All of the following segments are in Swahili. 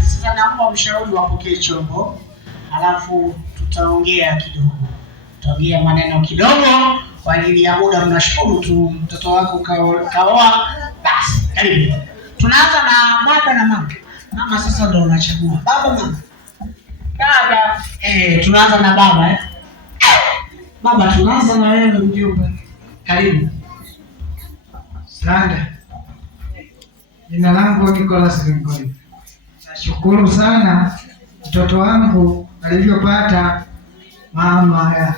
Sasa naomba mshauri wapokee chombo, alafu tutaongea maneno kidogo kwa ajili ya muda. Mnashukuru tu mtoto wako kaoa. Basi karibu. Tunaanza na baba na mama. Mama sasa ndio unachagua. Baba mama. Baba. Tunaanza na baba Baba, tunaanza na wewe mjomba. Karibu. Asante. Jina langu Nicholas Ngoi. Nashukuru sana mtoto wangu alivyopata mama.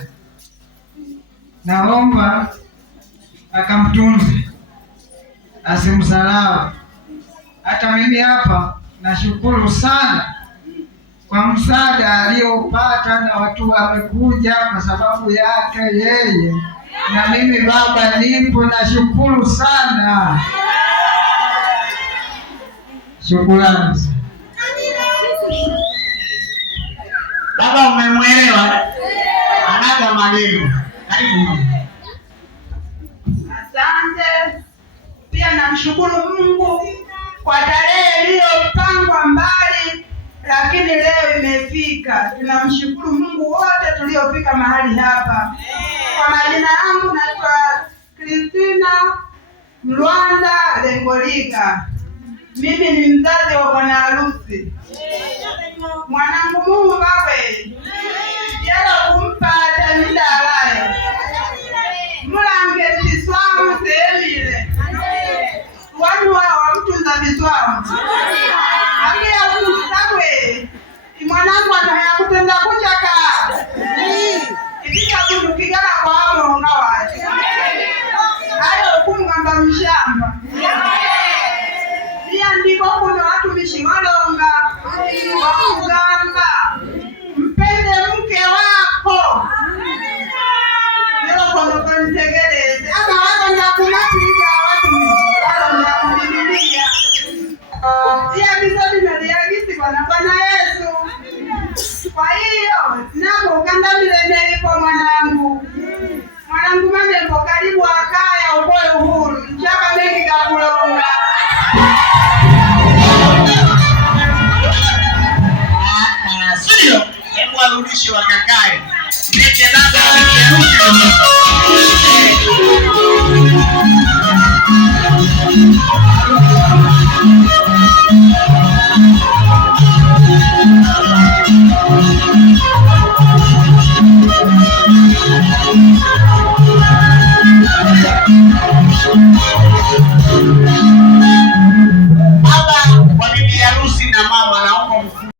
Naomba akamtunze, asimsahau. Hata mimi hapa nashukuru sana kwa msaada aliopata, na watu wamekuja kwa sababu yake yeye, na mimi baba nipo. Nashukuru sana. Shukrani. Baba, umemwelewa? Anaga maneno. Karibu. Asante. Pia namshukuru Mungu kwa tarehe iliyopangwa mbali, lakini leo imefika. Tunamshukuru Mungu wote tuliofika mahali hapa. Kwa majina yangu naitwa Kristina Mlwanda Lengoliga. Mimi ni mzazi wa bwana harusi. Mwanangu Mungu babe. Yala kumpa tamida alaye. Mulange biswamu seemile. Wanu wa mtunza biswamu. Akia kusawe. Mwanangu anahaya kutenda kuchaka. Ibika kudu kigala kwa hapo unawaji. Ayo kumgamba mshamba. Pia ndiko kuna watu mishima